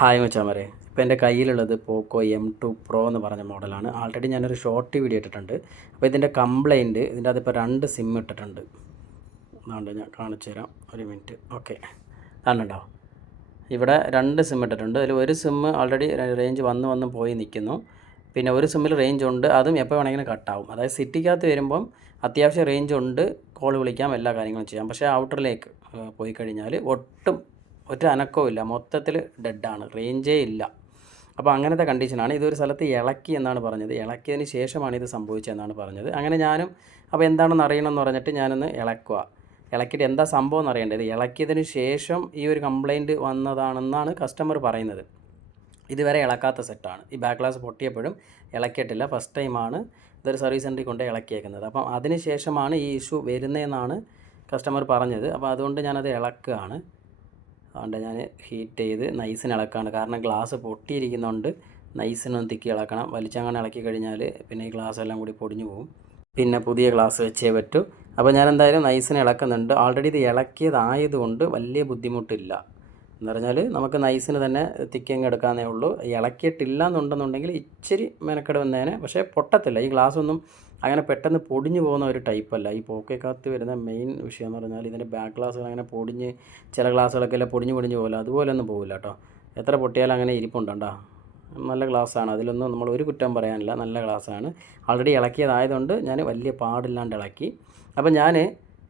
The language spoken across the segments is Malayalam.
ഹായ് മച്ചാമരെ. ഇപ്പോൾ എന്റെ കയ്യിലുള്ളത് പോക്കോ എം ടു പ്രോ എന്ന് പറഞ്ഞ മോഡലാണ്. ആൾറെഡി ഞാനൊരു ഷോർട്ട് വീഡിയോ ഇട്ടിട്ടുണ്ട്. അപ്പോൾ ഇതിന്റെ കംപ്ലൈന്റ് ഇതിന്റെ അതിപ്പോൾ രണ്ട് സിം ഇട്ടിട്ടുണ്ട്. അതുകൊണ്ട് ഞാൻ കാണിച്ചു തരാം. ഒരു മിനിറ്റ്. ഓക്കെ. അതുണ്ടോ ഇവിടെ രണ്ട് സിം ഇട്ടിട്ടുണ്ട്. അതിൽ ഒരു സിം ആൾറെഡി റേഞ്ച് വന്ന് വന്ന് പോയി നിൽക്കുന്നു. പിന്നെ ഒരു സിമ്മിൽ റേഞ്ച് ഉണ്ട്. അതും എപ്പോൾ വേണമെങ്കിലും കട്ടാവും. അതായത് സിറ്റിക്കകത്ത് വരുമ്പം അത്യാവശ്യം റേഞ്ച് ഉണ്ട്. കോൾ വിളിക്കാം എല്ലാ കാര്യങ്ങളും ചെയ്യാം. പക്ഷേ ഔട്ടറിലേക്ക് പോയി കഴിഞ്ഞാൽ ഒട്ടും ഒറ്റ ഇല്ല. മൊത്തത്തിൽ ഡെഡാണ് റേഞ്ചേ ഇല്ല. അപ്പോൾ അങ്ങനത്തെ കണ്ടീഷനാണ് ഇതൊരു സ്ഥലത്ത് ഇളക്കി എന്നാണ് പറഞ്ഞത്. ഇളക്കിയതിന് ശേഷമാണ് ഇത് സംഭവിച്ചതെന്നാണ് പറഞ്ഞത്. അങ്ങനെ ഞാനും അപ്പോൾ എന്താണെന്ന് അറിയണമെന്ന് പറഞ്ഞിട്ട് ഞാനൊന്ന് ഇളക്കുക ഇളക്കിയിട്ട് എന്താ സംഭവം എന്ന് അറിയേണ്ടത്? ഇളക്കിയതിന് ശേഷം ഈ ഒരു കംപ്ലൈന്റ് വന്നതാണെന്നാണ് കസ്റ്റമർ പറയുന്നത്. ഇതുവരെ ഇളക്കാത്ത സെറ്റാണ് ഈ ബാക്ക് ഗ്ലാസ് പൊട്ടിയപ്പോഴും ഇളക്കിയിട്ടില്ല. ഫസ്റ്റ് ടൈമാണ് ഇതൊരു സർവീസ് സെന്ററിൽ കൊണ്ട് ഇളക്കിയേക്കുന്നത്. അപ്പം അതിന് ശേഷമാണ് ഈ ഇഷ്യൂ വരുന്നതെന്നാണ് കസ്റ്റമർ പറഞ്ഞത്. അപ്പോൾ അതുകൊണ്ട് ഞാനത് ഇളക്കുകയാണ്. അതുകൊണ്ട് ഞാൻ ഹീറ്റ് ചെയ്ത് നൈസിന് ഇളക്കാണ്. കാരണം ഗ്ലാസ് പൊട്ടിയിരിക്കുന്നതുകൊണ്ട് നൈസിനൊന്ന് തിക്കി ഇളക്കണം. വലിച്ചങ്ങനെ ഇളക്കി കഴിഞ്ഞാൽ പിന്നെ ഈ ഗ്ലാസ് എല്ലാം കൂടി പൊടിഞ്ഞു പോകും. പിന്നെ പുതിയ ഗ്ലാസ് വെച്ചേ പറ്റൂ. അപ്പോൾ ഞാൻ എന്തായാലും നൈസിന് ഇളക്കുന്നുണ്ട്. ഓൾറെഡി ഇത് ഇളക്കിയതായതുകൊണ്ട് വലിയ ബുദ്ധിമുട്ടില്ല. എന്ന് പറഞ്ഞാൽ നമുക്ക് നൈസിന് തന്നെ തിക്കിങ് എടുക്കാന്നേ ഉള്ളൂ. ഇളക്കിയിട്ടില്ല എന്നുണ്ടെന്നുണ്ടെങ്കിൽ ഇച്ചിരി മെനക്കെട് വന്നേനെ. പക്ഷേ പൊട്ടത്തില്ല. ഈ ഗ്ലാസ് ഒന്നും അങ്ങനെ പെട്ടെന്ന് പൊടിഞ്ഞു പോകുന്ന ഒരു ടൈപ്പല്ല ഈ പോക്കക്കകത്ത് വരുന്ന മെയിൻ വിഷയം എന്ന് പറഞ്ഞാൽ ഇതിന്റെ ബാക്ക് ഗ്ലാസ്സുകൾ അങ്ങനെ പൊടിഞ്ഞ് ചില ഗ്ലാസ്സുകളൊക്കെ അല്ല പൊടിഞ്ഞ് പൊടിഞ്ഞ് പോകില്ല. അതുപോലെ ഒന്നും പോകില്ല കേട്ടോ. എത്ര പൊട്ടിയാലും അങ്ങനെ ഇരിപ്പുണ്ടോ നല്ല ഗ്ലാസ്സാണ് അതിലൊന്നും നമ്മൾ ഒരു കുറ്റം പറയാനില്ല. നല്ല ഗ്ലാസ്സാണ് ആൾറെഡി ഇളക്കിയതായതുകൊണ്ട് ഞാൻ വലിയ പാടില്ലാണ്ട് ഇളക്കി. അപ്പോൾ ഞാൻ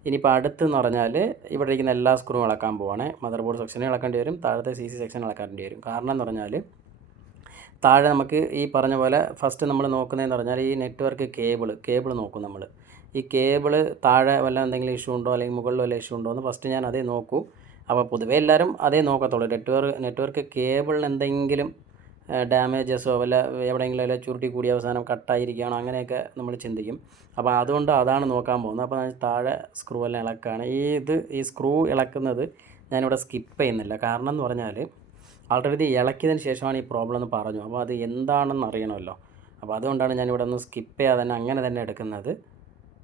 ഇനിയിപ്പോൾ അടുത്തെന്ന് പറഞ്ഞാൽ ഇവിടെ ഇരിക്കുന്ന എല്ലാ സ്ക്രൂവും ഇളക്കാൻ പോവാണ്. മദർ ബോർഡ് സെക്ഷനും ഇളക്കേണ്ടി വരും. താഴത്തെ സി സി സെക്ഷൻ ഇളക്കേണ്ടി വരും. കാരണം എന്ന് പറഞ്ഞാൽ താഴെ നമുക്ക് ഈ പറഞ്ഞ പോലെ ഫസ്റ്റ് നമ്മൾ നോക്കുന്നതെന്ന് പറഞ്ഞാൽ ഈ നെറ്റ്വർക്ക് കേബിൾ കേബിൾ നോക്കും നമ്മൾ. ഈ കേബിൾ താഴെ വല്ല എന്തെങ്കിലും ഇഷ്യൂ ഉണ്ടോ അല്ലെങ്കിൽ മുകളിൽ വല്ല ഇഷ്യൂ ഉണ്ടോ എന്ന് ഫസ്റ്റ് ഞാൻ അതേ നോക്കൂ. അപ്പോൾ പൊതുവേ എല്ലാവരും അതേ നോക്കത്തുള്ളൂ. നെറ്റ്വർക്ക് നെറ്റ്വർക്ക് കേബിളിന് എന്തെങ്കിലും ഡാമേജസോ വല്ല എവിടെയെങ്കിലും വല്ല ചുരുട്ടി കൂടി അവസാനം കട്ടായിരിക്കുകയാണോ അങ്ങനെയൊക്കെ നമ്മൾ ചിന്തിക്കും. അപ്പോൾ അതുകൊണ്ട് അതാണ് നോക്കാൻ പോകുന്നത്. അപ്പോൾ ഞാൻ താഴെ സ്ക്രൂ എല്ലാം ഇളക്കുകയാണ്. ഈ ഇത് ഈ സ്ക്രൂ ഇളക്കുന്നത് ഞാനിവിടെ സ്കിപ്പ് ചെയ്യുന്നില്ല. കാരണം എന്ന് പറഞ്ഞാൽ ആൾറെഡി ഇളക്കിയതിന് ശേഷമാണ് ഈ പ്രോബ്ലം എന്ന് പറഞ്ഞു. അപ്പോൾ അത് എന്താണെന്ന് അറിയണമല്ലോ. അപ്പോൾ അതുകൊണ്ടാണ് ഞാൻ ഇവിടെ ഒന്ന് സ്കിപ്പ് ചെയ്യാതെ തന്നെ അങ്ങനെ തന്നെ എടുക്കുന്നത്.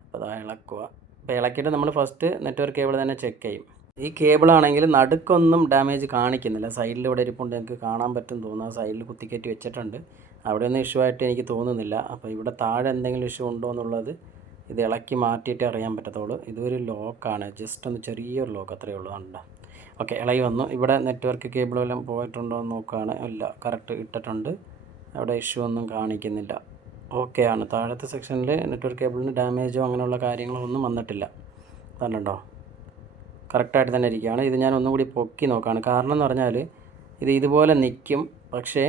അപ്പോൾ അതാ ഇളക്കുക. അപ്പോൾ ഇളക്കിയിട്ട് നമ്മൾ ഫസ്റ്റ് നെറ്റ്വർക്ക് കേബിൾ തന്നെ ചെക്ക് ചെയ്യും. ഈ കേബിളാണെങ്കിൽ നടുക്കൊന്നും ഡാമേജ് കാണിക്കുന്നില്ല. സൈഡിൽ ഇവിടെ ഇരിപ്പുണ്ട്. എനിക്ക് കാണാൻ പറ്റും തോന്നുന്നു. ആ സൈഡിൽ കുത്തിക്കയറ്റി വെച്ചിട്ടുണ്ട്. അവിടെ ഒന്നും ഇഷ്യൂ ആയിട്ട് എനിക്ക് തോന്നുന്നില്ല. അപ്പോൾ ഇവിടെ താഴെ എന്തെങ്കിലും ഇഷ്യൂ ഉണ്ടോ എന്നുള്ളത് ഇത് ഇളക്കി മാറ്റിയിട്ട് അറിയാൻ പറ്റത്തുള്ളൂ. ഇതൊരു ലോക്കാണ് ജസ്റ്റ് ഒന്ന് ചെറിയൊരു ലോക്ക് അത്രയേ ഉള്ളൂ കണ്ട. ഓക്കെ ഇളകി വന്നു. ഇവിടെ നെറ്റ്വർക്ക് കേബിൾ എല്ലാം പോയിട്ടുണ്ടോ എന്ന് നോക്കുകയാണ് ഇല്ല കറക്റ്റ് ഇട്ടിട്ടുണ്ട്. അവിടെ ഇഷ്യൂ ഒന്നും കാണിക്കുന്നില്ല. ഓക്കെ ആണ്. താഴത്തെ സെക്ഷനിൽ നെറ്റ്വർക്ക് കേബിളിന് ഡാമേജോ അങ്ങനെയുള്ള കാര്യങ്ങളോ ഒന്നും വന്നിട്ടില്ല. കണ്ടോ? കറക്റ്റായിട്ട് തന്നെ ഇരിക്കുകയാണ്. ഇത് ഞാൻ ഒന്നും കൂടി പൊക്കി നോക്കുകയാണ് കാരണം എന്ന് പറഞ്ഞാൽ ഇത് ഇതുപോലെ നിൽക്കും പക്ഷേ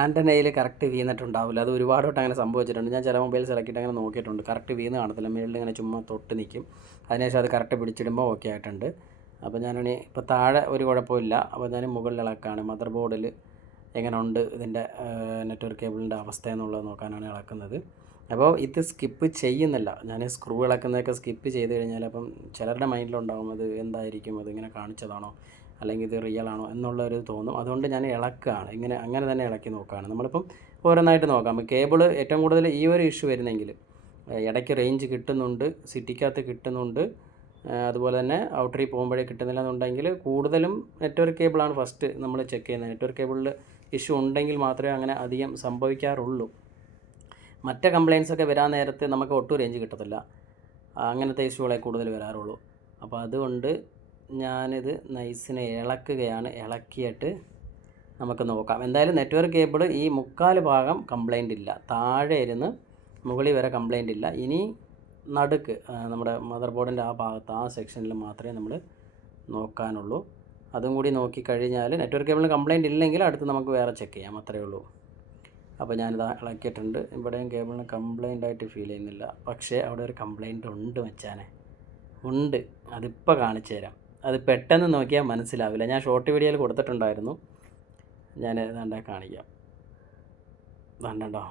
ആന്റനയിൽ കറക്റ്റ് വീണിട്ടുണ്ടാവില്ല. അത് ഒരുപാട് വട്ടം അങ്ങനെ സംഭവിച്ചിട്ടുണ്ട്. ഞാൻ ചില മൊബൈൽ സെലക്ട് അങ്ങനെ നോക്കിയിട്ടുണ്ട്. കറക്റ്റ് വീണ് കാണത്തില്ല. മേളിൽ ഇങ്ങനെ ചുമ്മാ തൊട്ട് നിൽക്കും അതിനുശേഷം അത് കറക്റ്റ് പിടിച്ചിടുമ്പോൾ ഓക്കെ ആയിട്ടുണ്ട്. അപ്പോൾ ഞാനിനി ഇപ്പോൾ താഴെ ഒരു കുഴപ്പമില്ല. അപ്പോൾ ഞാൻ മുകളിൽ ഇളക്കാണ്. മദർ ബോർഡിൽ എങ്ങനെ ഉണ്ട് ഇതിന്റെ നെറ്റ്വർക്ക് കേബിളിന്റെ അവസ്ഥ എന്നുള്ളത് നോക്കാനാണ് ഇളക്കുന്നത്. അപ്പോൾ ഇത് സ്കിപ്പ് ചെയ്യുന്നില്ല. ഞാൻ സ്ക്രൂ ഇളക്കുന്നതൊക്കെ സ്കിപ്പ് ചെയ്ത് കഴിഞ്ഞാൽ അപ്പം ചിലരുടെ മൈൻഡിലുണ്ടാകും അത് എന്തായിരിക്കും അത് ഇങ്ങനെ കാണിച്ചതാണോ അല്ലെങ്കിൽ ഇത് റിയൽ ആണോ എന്നുള്ളൊരു തോന്നും. അതുകൊണ്ട് ഞാൻ ഇളക്കുകയാണ്. ഇങ്ങനെ അങ്ങനെ തന്നെ ഇളക്കി നോക്കുകയാണ്. നമ്മളിപ്പം ഓരോന്നായിട്ട് നോക്കാം. കേബിൾ ഏറ്റവും കൂടുതൽ ഈ ഒരു ഇഷ്യൂ വരുന്നെങ്കിൽ ഇടയ്ക്ക് റേഞ്ച് കിട്ടുന്നുണ്ട് സിറ്റിക്കകത്ത് കിട്ടുന്നുണ്ട് അതുപോലെ തന്നെ ഔട്ടറിൽ പോകുമ്പോഴേ കിട്ടുന്നില്ല എന്നുണ്ടെങ്കിൽ കൂടുതലും നെറ്റ്വർക്ക് കേബിളാണ് ഫസ്റ്റ് നമ്മൾ ചെക്ക് ചെയ്യുന്നത്. നെറ്റ്വർക്ക് കേബിളിൽ ഇഷ്യൂ ഉണ്ടെങ്കിൽ മാത്രമേ അങ്ങനെ അധികം സംഭവിക്കാറുള്ളൂ. മറ്റ് കംപ്ലയിൻസ് ഒക്കെ വരാൻ നേരത്ത് നമുക്ക് ഒട്ടും റേഞ്ച് കിട്ടത്തില്ല. അങ്ങനത്തെ ഇഷ്യൂകളെ കൂടുതൽ വരാറുള്ളൂ. അപ്പോൾ അതുകൊണ്ട് ഞാനിത് നൈസിനെ ഇളക്കുകയാണ്. ഇളക്കിയിട്ട് നമുക്ക് നോക്കാം. എന്തായാലും നെറ്റ്വർക്ക് കേബിൾ ഈ മുക്കാൽ ഭാഗം കംപ്ലൈന്റ് ഇല്ല. താഴെ ഇരുന്ന് മുകളിൽ വരെ കംപ്ലൈന്റ് ഇല്ല. ഇനി നടുക്ക് നമ്മുടെ മദർ ബോർഡിന്റെ ആ ഭാഗത്ത് ആ സെക്ഷനിൽ മാത്രമേ നമ്മൾ നോക്കാനുള്ളൂ. അതും കൂടി നോക്കിക്കഴിഞ്ഞാൽ നെറ്റ്വർക്ക് കേബിളിന് കംപ്ലയിന്റ് ഇല്ലെങ്കിൽ അടുത്ത് നമുക്ക് വേറെ ചെക്ക് ചെയ്യാം അത്രയേ ഉള്ളൂ. അപ്പോൾ ഞാനിത് ഇളക്കിയിട്ടുണ്ട്. ഇവിടെയും കേബിളിന് കംപ്ലയിന്റ് ആയിട്ട് ഫീൽ ചെയ്യുന്നില്ല. പക്ഷേ അവിടെ ഒരു കംപ്ലയിന്റ് ഉണ്ട് വെച്ചാനെ ഉണ്ട്. അതിപ്പോൾ കാണിച്ചു തരാം. അത് പെട്ടെന്ന് നോക്കിയാൽ മനസ്സിലാവില്ല. ഞാൻ ഷോർട്ട് വീഡിയോയിൽ കൊടുത്തിട്ടുണ്ടായിരുന്നു. ഞാൻ ഇതാണ്ട കാണിക്കാം. വേണ്ടോ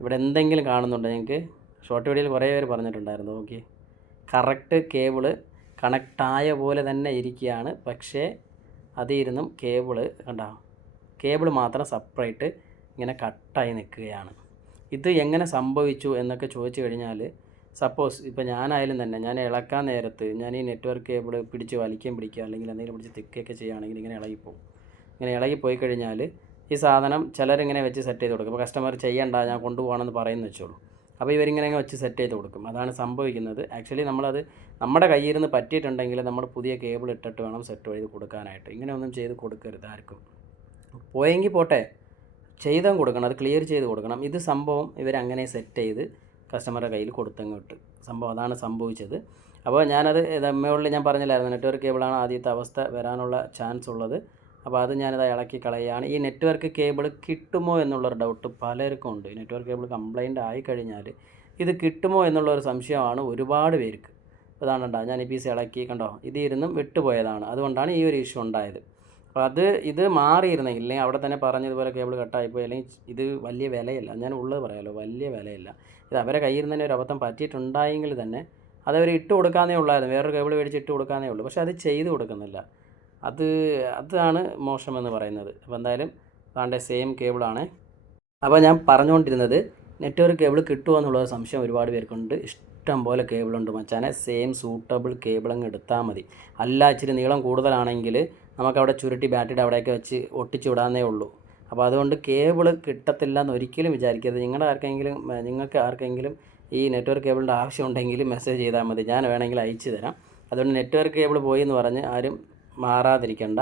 ഇവിടെ എന്തെങ്കിലും കാണുന്നുണ്ടോ ഞങ്ങൾക്ക് ഷോർട്ട് വീഡിയോയിൽ കുറേ പേര് പറഞ്ഞിട്ടുണ്ടായിരുന്നു. ഓക്കെ കറക്റ്റ് കേബിൾ കണക്റ്റായ പോലെ തന്നെ ഇരിക്കുകയാണ് പക്ഷേ അതിരുന്നും കേബിൾ കണ്ടോ കേബിൾ മാത്രം സെപ്പറേറ്റ് ഇങ്ങനെ കട്ടായി നിൽക്കുകയാണ്. ഇത് എങ്ങനെ സംഭവിച്ചു എന്നൊക്കെ ചോദിച്ചു കഴിഞ്ഞാൽ സപ്പോസ് ഇപ്പോൾ ഞാനായാലും തന്നെ ഞാൻ ഇളക്കാൻ നേരത്ത് ഞാൻ ഈ നെറ്റ്വർക്ക് കേബിൾ പിടിച്ച് വലിക്കാൻ പിടിക്കുക അല്ലെങ്കിൽ എന്തെങ്കിലും പിടിച്ച് തിക്കുകയൊക്കെ ചെയ്യുകയാണെങ്കിൽ ഇങ്ങനെ ഇളകിപ്പോവും. ഇങ്ങനെ ഇളകി പോയി കഴിഞ്ഞാൽ ഈ സാധനം ചിലരിങ്ങനെ വെച്ച് സെറ്റ് ചെയ്ത് കൊടുക്കും. അപ്പോൾ കസ്റ്റമർ ചെയ്യണ്ട ഞാൻ കൊണ്ടുപോകണമെന്ന് പറയുന്നു വെച്ചോളൂ. അപ്പോൾ ഇവരിങ്ങനെ അങ്ങ് വെച്ച് സെറ്റ് ചെയ്ത് കൊടുക്കും. അതാണ് സംഭവിക്കുന്നത്. ആക്ച്വലി നമ്മളത് നമ്മുടെ കയ്യിൽ നിന്ന് പറ്റിയിട്ടുണ്ടെങ്കിൽ നമ്മൾ പുതിയ കേബിൾ ഇട്ടിട്ട് വേണം സെറ്റ് ചെയ്ത് കൊടുക്കാനായിട്ട്. ഇങ്ങനെയൊന്നും ചെയ്ത് കൊടുക്കരുത് ആർക്കും. പോയെങ്കിൽ പോട്ടെ. ചെയ്തും കൊടുക്കണം. അത് ക്ലിയർ ചെയ്ത് കൊടുക്കണം. ഇത് സംഭവം ഇവരങ്ങനെ സെറ്റ് ചെയ്ത് കസ്റ്റമറുടെ കയ്യിൽ കൊടുത്തങ്ങ് ഇട്ട് സംഭവം അതാണ് സംഭവിച്ചത്. അപ്പോൾ ഞാനത് മുകളിൽ ഞാൻ പറഞ്ഞില്ലായിരുന്നു. നെറ്റ്വർക്ക് കേബിളാണ് ആദ്യത്തെ അവസ്ഥ വരാനുള്ള ചാൻസ് ഉള്ളത്. അപ്പോൾ അത് ഞാനിത് ഇളക്കി കളയുകയാണ്. ഈ നെറ്റ്വർക്ക് കേബിൾ കിട്ടുമോ എന്നുള്ളൊരു ഡൗട്ട് പലർക്കും ഉണ്ട്. നെറ്റ്വർക്ക് കേബിൾ കംപ്ലൈന്റ് ആയി കഴിഞ്ഞാൽ ഇത് കിട്ടുമോ എന്നുള്ളൊരു സംശയമാണ് ഒരുപാട് പേർക്ക്. അതാണ് ഉണ്ടാ ഞാൻ ഈ പീസ് ഇളക്കി കണ്ടോ ഇത് ഇരുന്നും വിട്ടുപോയതാണ്. അതുകൊണ്ടാണ് ഈ ഒരു ഇഷ്യൂ ഉണ്ടായത്. അപ്പോൾ അത് ഇത് മാറിയിരുന്നെങ്കിൽ അല്ലെങ്കിൽ അവിടെ തന്നെ പറഞ്ഞതുപോലെ കേബിൾ കട്ടായിപ്പോയി അല്ലെങ്കിൽ ഇത് വലിയ വിലയല്ല. ഞാൻ ഉള്ളത് പറയാമല്ലോ വലിയ വിലയല്ല. ഇത് അവരെ കയ്യിൽ നിന്ന് തന്നെ ഒരു അബദ്ധം പറ്റിയിട്ടുണ്ടായെങ്കിൽ തന്നെ അതവർ ഇട്ട് കൊടുക്കാനേ ഉള്ളായിരുന്നു. വേറൊരു കേബിൾ മേടിച്ച് ഇട്ട് കൊടുക്കാനേ ഉള്ളൂ. പക്ഷേ അത് ചെയ്ത് കൊടുക്കുന്നില്ല. അത് അതാണ് മോശമെന്ന് പറയുന്നത്. അപ്പോൾ എന്തായാലും താണ്ടെ സെയിം കേബിളാണ് അപ്പോൾ ഞാൻ പറഞ്ഞുകൊണ്ടിരുന്നത് നെറ്റ്വർക്ക് കേബിൾ കിട്ടുമോ എന്നുള്ള സംശയം ഒരുപാട് പേർക്കുണ്ട്. ഇഷ്ടം പോലെ കേബിളുണ്ട് മച്ചാനെ. സെയിം സൂട്ടബിൾ കേബിൾ അങ്ങ് എടുത്താൽ മതി. അല്ല ഇച്ചിരി നീളം കൂടുതലാണെങ്കിൽ നമുക്കവിടെ ചുരുട്ടി ബാറ്ററിയുടെ അവിടെയൊക്കെ വെച്ച് ഒട്ടിച്ചു വിടാന്നേ ഉള്ളൂ. അപ്പോൾ അതുകൊണ്ട് കേബിൾ കിട്ടത്തില്ല എന്ന് ഒരിക്കലും വിചാരിക്കരുത്. നിങ്ങളുടെ ആർക്കെങ്കിലും നിങ്ങൾക്ക് ആർക്കെങ്കിലും ഈ നെറ്റ്വർക്ക് കേബിളിന്റെ ആവശ്യം ഉണ്ടെങ്കിൽ മെസ്സേജ് ചെയ്താൽ മതി. ഞാൻ വേണമെങ്കിൽ അയച്ചു തരാം. അതുകൊണ്ട് നെറ്റ്വർക്ക് കേബിൾ പോയി എന്ന് പറഞ്ഞ് ആരും മാറാതിരിക്കണ്ട.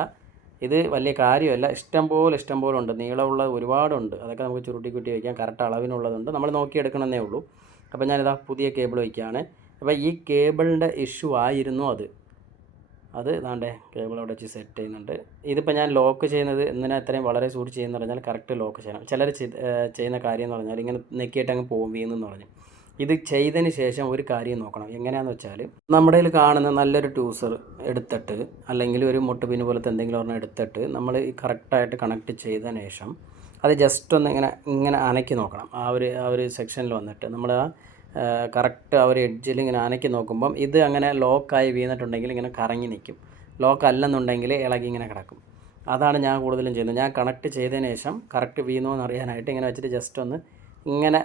ഇത് വലിയ കാര്യമല്ല. ഇഷ്ടം പോലെ ഇഷ്ടം പോലെ ഉണ്ട് നീളമുള്ള ഒരുപാടുണ്ട്. അതൊക്കെ നമുക്ക് ചുരുട്ടി കുട്ടി വയ്ക്കാം. കറക്റ്റ് അളവിനുള്ളതുണ്ട്. നമ്മൾ നോക്കിയെടുക്കണമെന്നേ ഉള്ളൂ. അപ്പോൾ ഞാനിതാ പുതിയ കേബിൾ വയ്ക്കുകയാണ്. അപ്പോൾ ഈ കേബിളിന്റെ ഇഷ്യൂ ആയിരുന്നു അത്. അത് ഇതാണ്ടേ കേബിൾ അവിടെ വെച്ച് സെറ്റ് ചെയ്യുന്നുണ്ട്. ഇതിപ്പോൾ ഞാൻ ലോക്ക് ചെയ്യുന്നത് എന്തിനാ ഇത്രയും വളരെ സൂക്ഷിച്ച് ചെയ്യുന്നു പറഞ്ഞാൽ കറക്റ്റ് ലോക്ക് ചെയ്യണം. ചിലർ ചെയ്യുന്ന കാര്യം എന്ന് പറഞ്ഞാൽ ഇങ്ങനെ നെക്കിയിട്ട് അങ്ങ് പോകും വീണെന്ന് പറഞ്ഞു. ഇത് ചെയ്തതിന് ശേഷം ഒരു കാര്യം നോക്കണം. എങ്ങനെയാണെന്ന് വെച്ചാൽ നമ്മുടെ കയ്യിൽ കാണുന്ന നല്ലൊരു ടൂസർ എടുത്തിട്ട് അല്ലെങ്കിൽ ഒരു മുട്ടുപിന് പോലത്തെ എന്തെങ്കിലും ഒരെണ്ണം എടുത്തിട്ട് നമ്മൾ കറക്റ്റായിട്ട് കണക്ട് ചെയ്തതിന് ശേഷം അത് ജസ്റ്റ് ഒന്ന് ഇങ്ങനെ ഇങ്ങനെ അനക്കി നോക്കണം. ആ ഒരു ആ ഒരു സെക്ഷനിൽ വന്നിട്ട് നമ്മൾ ആ കറക്റ്റ് ആ ഒരു എഡ്ജിൽ ഇങ്ങനെ അനക്കി നോക്കുമ്പം ഇത് അങ്ങനെ ലോക്കായി വീണിട്ടുണ്ടെങ്കിൽ ഇങ്ങനെ കറങ്ങി നിൽക്കും ലോക്ക് അല്ലെന്നുണ്ടെങ്കിൽ ഇളകി ഇങ്ങനെ കിടക്കും. അതാണ് ഞാൻ കൂടുതലും ചെയ്യുന്നത്. ഞാൻ കണക്ട് ചെയ്തതിന് ശേഷം കറക്റ്റ് വീണോ എന്ന് അറിയാനായിട്ട് ഇങ്ങനെ വെച്ചിട്ട് ജസ്റ്റ് ഒന്ന് ഇങ്ങനെ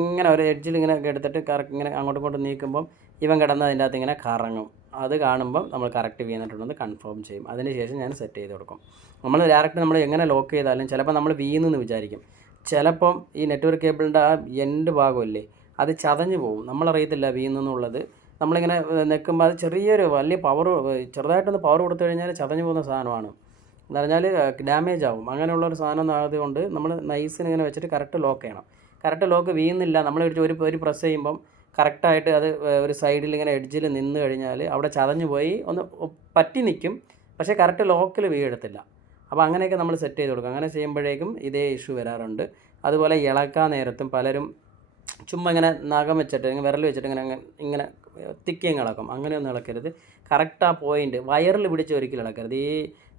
ഇങ്ങനെ ഒരു എഡ്ജിൽ ഇങ്ങനെ എടുത്തിട്ട് കറക്റ്റ് ഇങ്ങനെ അങ്ങോട്ടും ഇങ്ങോട്ടും നീക്കുമ്പം ഇവൻ കിടന്ന് അതിന്റെ അകത്ത് ഇങ്ങനെ കറങ്ങും. അത് കാണുമ്പം നമ്മൾ കറക്റ്റ് വീണിട്ടുണ്ടെന്ന് കൺഫേം ചെയ്യും. അതിന് ശേഷം ഞാൻ സെറ്റ് ചെയ്ത് കൊടുക്കും. നമ്മൾ ഡയറക്റ്റ് നമ്മൾ എങ്ങനെ ലോക്ക് ചെയ്താലും ചിലപ്പോൾ നമ്മൾ വീണെന്ന് വിചാരിക്കും. ചിലപ്പം ഈ നെറ്റ്വർക്ക് കേബിളിന്റെ ആ എൻഡ് ഭാഗമല്ലേ അത് ചതഞ്ഞു പോകും. നമ്മളറിയത്തില്ല വീണെന്നുള്ളത് നമ്മളിങ്ങനെ നിൽക്കുമ്പോൾ അത് ചെറിയൊരു വലിയ പവർ ചെറുതായിട്ടൊന്ന് പവർ കൊടുത്തു കഴിഞ്ഞാൽ ചതഞ്ഞു പോകുന്ന സാധനമാണ്. എന്ന് പറഞ്ഞാൽ ഡാമേജ് ആവും. അങ്ങനെയുള്ള ഒരു സാധനം ആയതുകൊണ്ട് നമ്മൾ നൈസിന് ഇങ്ങനെ വെച്ചിട്ട് കറക്റ്റ് ലോക്ക് ചെയ്യണം. കറക്റ്റ് ലോക്ക് വീഴുന്നില്ല നമ്മൾ ഒരു ഒരു പ്രസ് ചെയ്യുമ്പം കറക്റ്റായിട്ട് അത് ഒരു സൈഡിൽ ഇങ്ങനെ എഡ്ജിൽ നിന്ന് കഴിഞ്ഞാൽ അവിടെ ചതഞ്ഞു പോയി ഒന്ന് പറ്റി നിൽക്കും പക്ഷേ കറക്റ്റ് ലോക്കിൽ വീഴത്തില്ല. അപ്പോൾ അങ്ങനെയൊക്കെ നമ്മൾ സെറ്റ് ചെയ്ത് കൊടുക്കും. അങ്ങനെ ചെയ്യുമ്പോഴേക്കും ഇതേ ഇഷ്യൂ വരാറുണ്ട്. അതുപോലെ ഇളക്കാൻ നേരത്തും പലരും ചുമ്മാ ഇങ്ങനെ നഖം വെച്ചിട്ട് ഇങ്ങനെ വിരൽ വെച്ചിട്ട് ഇങ്ങനെ ഇങ്ങനെ തിക്കിയും ഇളക്കും അങ്ങനെയൊന്നും ഇളക്കരുത്. കറക്റ്റ് ആ പോയിന്റ് വയറിൽ പിടിച്ച് ഒരിക്കലും ഇളക്കരുത്. ഈ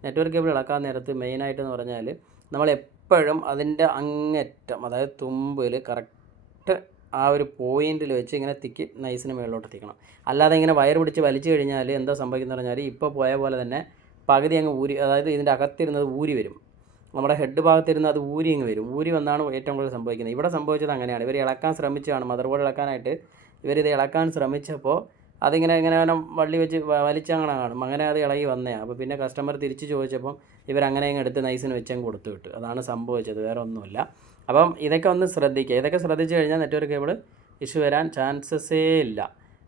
നെറ്റ്വർക്ക് കേബിൾ ഇളക്കാൻ നേരത്ത് മെയിനായിട്ടെന്ന് പറഞ്ഞാൽ നമ്മൾ എപ്പോഴും അതിന്റെ അങ്ങറ്റം അതായത് തുമ്പിൽ കറക്റ്റ് ആ ഒരു പോയിന്റിൽ വെച്ച് ഇങ്ങനെ തിക്കി നൈസിന് മുകളിലോട്ട് തിക്കണം അല്ലാതെ ഇങ്ങനെ വയർ പിടിച്ച് വലിച്ചു കഴിഞ്ഞാൽ എന്താ സംഭവിക്കുന്നത് പറഞ്ഞാൽ ഇപ്പോൾ പോയ പോലെ തന്നെ പകുതി അങ്ങ് ഊരി അതായത് ഇതിന്റെ അകത്തിരുന്നത് ഊരി വരും. നമ്മുടെ ഹെഡ് ഭാഗത്തിരുന്ന് അത് ഊരി ഇങ്ങ് വരും. ഊരി വന്നാണ് ഏറ്റവും കൂടുതൽ സംഭവിക്കുന്നത്. ഇവിടെ സംഭവിച്ചത് അങ്ങനെയാണ്. ഇവർ ഇളക്കാൻ ശ്രമിച്ചതാണ്. മദർ ബോർഡ് ഇളക്കാനായിട്ട് ഇവരിത് ഇളക്കാൻ ശ്രമിച്ചപ്പോൾ അതിങ്ങനെ ഇങ്ങനെ അങ്ങനെ വള്ളി വെച്ച് വലിച്ചങ്ങനെ കാണും. അങ്ങനെ അത് ഇളകി വന്നേ അപ്പോൾ പിന്നെ കസ്റ്റമർ തിരിച്ച് ചോദിച്ചപ്പം ഇവരങ്ങനെ അങ്ങ് എടുത്ത് നൈസിന് വെച്ചങ്ങ് കൊടുത്തു വിട്ടു. അതാണ് സംഭവിച്ചത് വേറെ ഒന്നുമില്ല. അപ്പം ഇതൊക്കെ ഒന്ന് ശ്രദ്ധിക്കുക. ഇതൊക്കെ ശ്രദ്ധിച്ചു കഴിഞ്ഞാൽ നെറ്റ്വർക്ക് കേബിൾ ഇഷ്യൂ വരാൻ ചാൻസസേ ഇല്ല.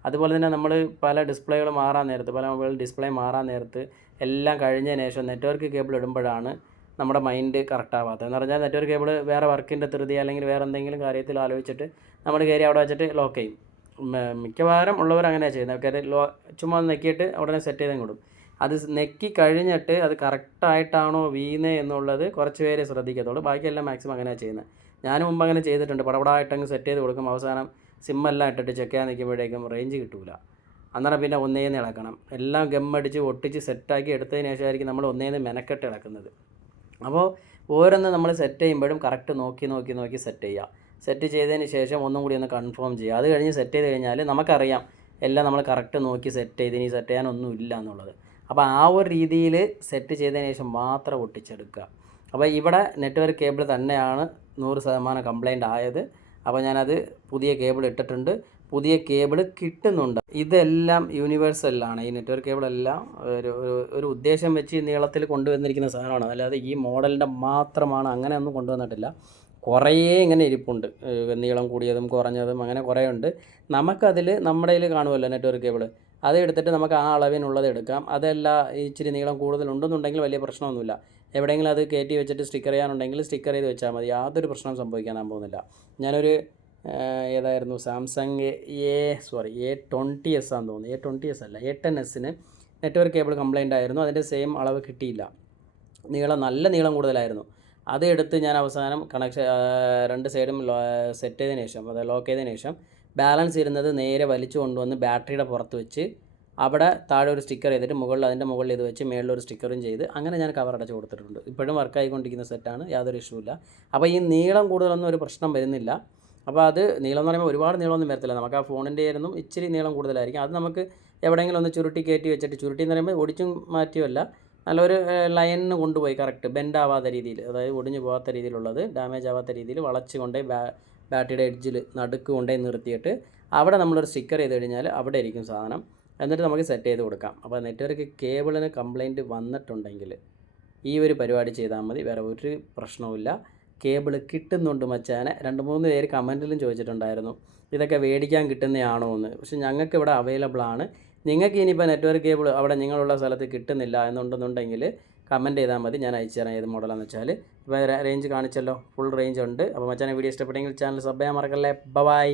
അതുപോലെ തന്നെ നമ്മൾ പല ഡിസ്പ്ലേകൾ മാറാൻ നേരത്ത് പല മൊബൈൽ ഡിസ്പ്ലേ മാറാൻ നേരത്ത് എല്ലാം കഴിഞ്ഞതിന് ശേഷം നെറ്റ്വർക്ക് കേബിൾ ഇടുമ്പോഴാണ് നമ്മുടെ മൈൻഡ് കറക്റ്റ് ആവാത്തത്. എന്ന് പറഞ്ഞാൽ നെറ്റ്വർക്ക് കേബിൾ വേറെ വർക്കിന്റെ ധൃതി അല്ലെങ്കിൽ വേറെ എന്തെങ്കിലും കാര്യത്തിൽ ആലോചിച്ചിട്ട് നമ്മൾ കയറി അവിടെ വെച്ചിട്ട് ലോക്ക് ചെയ്യും. മിക്കവാറും ഉള്ളവർ അങ്ങനെയാണ് ചെയ്യുന്നത് കാര്യം ലോ ചുമ്മാ നെക്കിയിട്ട് ഉടനെ സെറ്റ് ചെയ്തും കൊടുക്കും അത് നെക്കി കഴിഞ്ഞിട്ട് അത് കറക്റ്റായിട്ടാണോ വീണേ എന്നുള്ളത് കുറച്ച് പേര് ശ്രദ്ധിക്കത്തുള്ളൂ. ബാക്കിയെല്ലാം മാക്സിമം അങ്ങനെയാണ് ചെയ്യുന്നത് ഞാൻ മുമ്പ് അങ്ങനെ ചെയ്തിട്ടുണ്ട്. പടപടായിട്ടങ്ങ് സെറ്റ് ചെയ്ത് കൊടുക്കും. അവസാനം സിമ്മെല്ലാം ഇട്ടിട്ട് ചെക്ക് ചെയ്യാൻ നിൽക്കുമ്പോഴേക്കും റേഞ്ച് കിട്ടൂല. അന്നേരം പിന്നെ ഒന്നേന്ന് ഇളക്കണം. എല്ലാം ഗമ്മടിച്ച് ഒട്ടിച്ച് സെറ്റാക്കി എടുത്തതിന് ശേഷമായിരിക്കും നമ്മൾ ഒന്നേന്ന് മെനക്കെട്ട് ഇളക്കുന്നത്. അപ്പോൾ ഓരോന്ന് നമ്മൾ സെറ്റ് ചെയ്യുമ്പോഴും കറക്റ്റ് നോക്കി നോക്കി നോക്കി സെറ്റ് ചെയ്യുക സെറ്റ് ചെയ്തതിന് ശേഷം ഒന്നും കൂടി ഒന്ന് കൺഫേം ചെയ്യുക. അത് കഴിഞ്ഞ് സെറ്റ് ചെയ്ത് കഴിഞ്ഞാൽ നമുക്കറിയാം എല്ലാം നമ്മൾ കറക്റ്റ് നോക്കി സെറ്റ് ചെയ്ത് ഇനി സെറ്റ് ചെയ്യാനൊന്നും ഇല്ല എന്നുള്ളത്. അപ്പോൾ ആ ഒരു രീതിയിൽ സെറ്റ് ചെയ്തതിന് ശേഷം മാത്രം ഒട്ടിച്ചെടുക്കുക. അപ്പോൾ ഇവിടെ നെറ്റ്വർക്ക് കേബിൾ തന്നെയാണ് നൂറ് ശതമാനം കംപ്ലൈന്റ് ആയത്. അപ്പോൾ ഞാനത് പുതിയ കേബിൾ ഇട്ടിട്ടുണ്ട്. പുതിയ കേബിൾ കിട്ടുന്നുണ്ട്. ഇതെല്ലാം യൂണിവേഴ്സലാണ് ഈ നെറ്റ്വർക്ക് കേബിളെല്ലാം ഒരു ഒരു- ഉദ്ദേശം വെച്ച് നീളത്തിൽ കൊണ്ടുവന്നിരിക്കുന്ന സാധനമാണ്. അല്ലാതെ ഈ മോഡലിന്റെ മാത്രമാണ്. അങ്ങനെയൊന്നും കൊണ്ടുവന്നിട്ടില്ല. കുറേ ഇങ്ങനെ ഇരിപ്പുണ്ട്. നീളം കൂടിയതും കുറഞ്ഞതും അങ്ങനെ കുറേ ഉണ്ട്. നമുക്കതിൽ നമ്മുടെ കയ്യിൽ കാണുമല്ലോ നെറ്റ്വർക്ക് കേബിൾ അത് എടുത്തിട്ട് നമുക്ക് ആ അളവിനുള്ളത് എടുക്കാം. അതല്ല ഇച്ചിരി നീളം കൂടുതലുണ്ടെന്നുണ്ടെങ്കിൽ വലിയ പ്രശ്നമൊന്നുമില്ല. എവിടെയെങ്കിലും അത് കയറ്റി വെച്ചിട്ട് സ്റ്റിക്കർ ചെയ്യാനുണ്ടെങ്കിൽ സ്റ്റിക്കർ ചെയ്ത് വെച്ചാൽ മതി. യാതൊരു പ്രശ്നവും സംഭവിക്കാനാൻ പോകുന്നില്ല. ഞാനൊരു ഏതായിരുന്നു? Samsung A sorry A twenty S ആണെന്ന് തോന്നുന്നു. എ ട്വന്റി എസ് അല്ല എ ടെൻ എസിന് നെറ്റ്വർക്ക് കേബിൾ കംപ്ലൈന്റ് ആയിരുന്നു. അതിന്റെ സെയിം അളവ് കിട്ടിയില്ല. നീളം നല്ല നീളം കൂടുതലായിരുന്നു. അത് എടുത്ത് ഞാൻ അവസാനം കണക്ഷൻ രണ്ട് സൈഡും സെറ്റ് ചെയ്തതിന് ശേഷം അതായത് ലോക്ക് ചെയ്തതിന് ശേഷം ബാലൻസ് ഇരുന്നത് നേരെ വലിച്ചു കൊണ്ടുവന്ന് ബാറ്ററിയുടെ പുറത്ത് വെച്ച് അവിടെ താഴെ ഒരു സ്റ്റിക്കർ ചെയ്തിട്ട് മുകളിൽ അതിന്റെ മുകളിൽ ഇത് വെച്ച് ഒരു സ്റ്റിക്കറും ചെയ്ത് അങ്ങനെ ഞാൻ കവർ അടച്ച് കൊടുത്തിട്ടുണ്ട്. ഇപ്പോഴും വർക്ക് ആയിക്കൊണ്ടിരിക്കുന്ന സെറ്റാണ് യാതൊരു ഇഷ്യൂ ഇല്ല. അപ്പോൾ ഈ നീളം കൂടുതലൊന്നും ഒരു പ്രശ്നം വരുന്നില്ല. അപ്പോൾ അത് നീളം എന്ന് പറയുമ്പോൾ ഒരുപാട് നീളമൊന്നും വരത്തില്ല. നമുക്ക് ആ ഫോണിന്റെ ആയിരുന്നു ഇച്ചിരി നീളം കൂടുതലായിരിക്കും. അത് നമുക്ക് എവിടെയെങ്കിലും ഒന്ന് ചുരുട്ടി കയറ്റി വെച്ചിട്ട് ചുരുട്ടി എന്ന് പറയുമ്പോൾ ഒടിച്ചും മാറ്റിയല്ല നല്ലൊരു ലൈനിന് കൊണ്ടുപോയി കറക്റ്റ്. ബെൻഡ് ആവാത്ത രീതിയിൽ അതായത് ഒടിഞ്ഞു പോകാത്ത രീതിയിലുള്ളത് ഡാമേജ് ആവാത്ത രീതിയിൽ വളച്ച് ബാ ബാറ്ററിയുടെ എഡ്ജിൽ നടുക്ക് കൊണ്ടുപോയി നിർത്തിയിട്ട് അവിടെ നമ്മളൊരു സ്റ്റിക്കർ ചെയ്ത് കഴിഞ്ഞാൽ അവിടെ ഇരിക്കും സാധനം. എന്നിട്ട് നമുക്ക് സെറ്റ് ചെയ്ത് കൊടുക്കാം. അപ്പോൾ നെറ്റ്വർക്ക് കേബിളിന് കംപ്ലൈന്റ് വന്നിട്ടുണ്ടെങ്കിൽ ഈ ഒരു പരിപാടി ചെയ്താൽ മതി. വേറെ ഒരു പ്രശ്നവുമില്ല. കേബിൾ കിട്ടുന്നുണ്ട് മച്ചാനെ. രണ്ട് മൂന്ന് പേര് കമന്റിലും ചോദിച്ചിട്ടുണ്ടായിരുന്നു. ഇതൊക്കെ മേടിക്കാൻ കിട്ടുന്നതാണോ എന്ന് പക്ഷെ ഞങ്ങൾക്ക് ഇവിടെ അവൈലബിൾ ആണ് നിങ്ങൾക്ക് ഇനിയിപ്പോൾ നെറ്റ്വർക്ക് കേബിൾ അവിടെ നിങ്ങളുള്ള സ്ഥലത്ത് കിട്ടുന്നില്ല എന്നുണ്ടെന്നുണ്ടെങ്കിൽ കമന്റ് ചെയ്താൽ മതി. ഞാൻ അയച്ചു തരാം ഏത് മോഡലാണെന്ന് വെച്ചാൽ ഇപ്പോൾ റേഞ്ച് കാണിച്ചല്ലോ. ഫുൾ റേഞ്ച് ഉണ്ട്. അപ്പോൾ മച്ചാനെ വീഡിയോ ഇഷ്ടപ്പെട്ടെങ്കിൽ ചാനൽ സബ് ചെയ്യാൻ മറക്കല്ലേ. ബൈ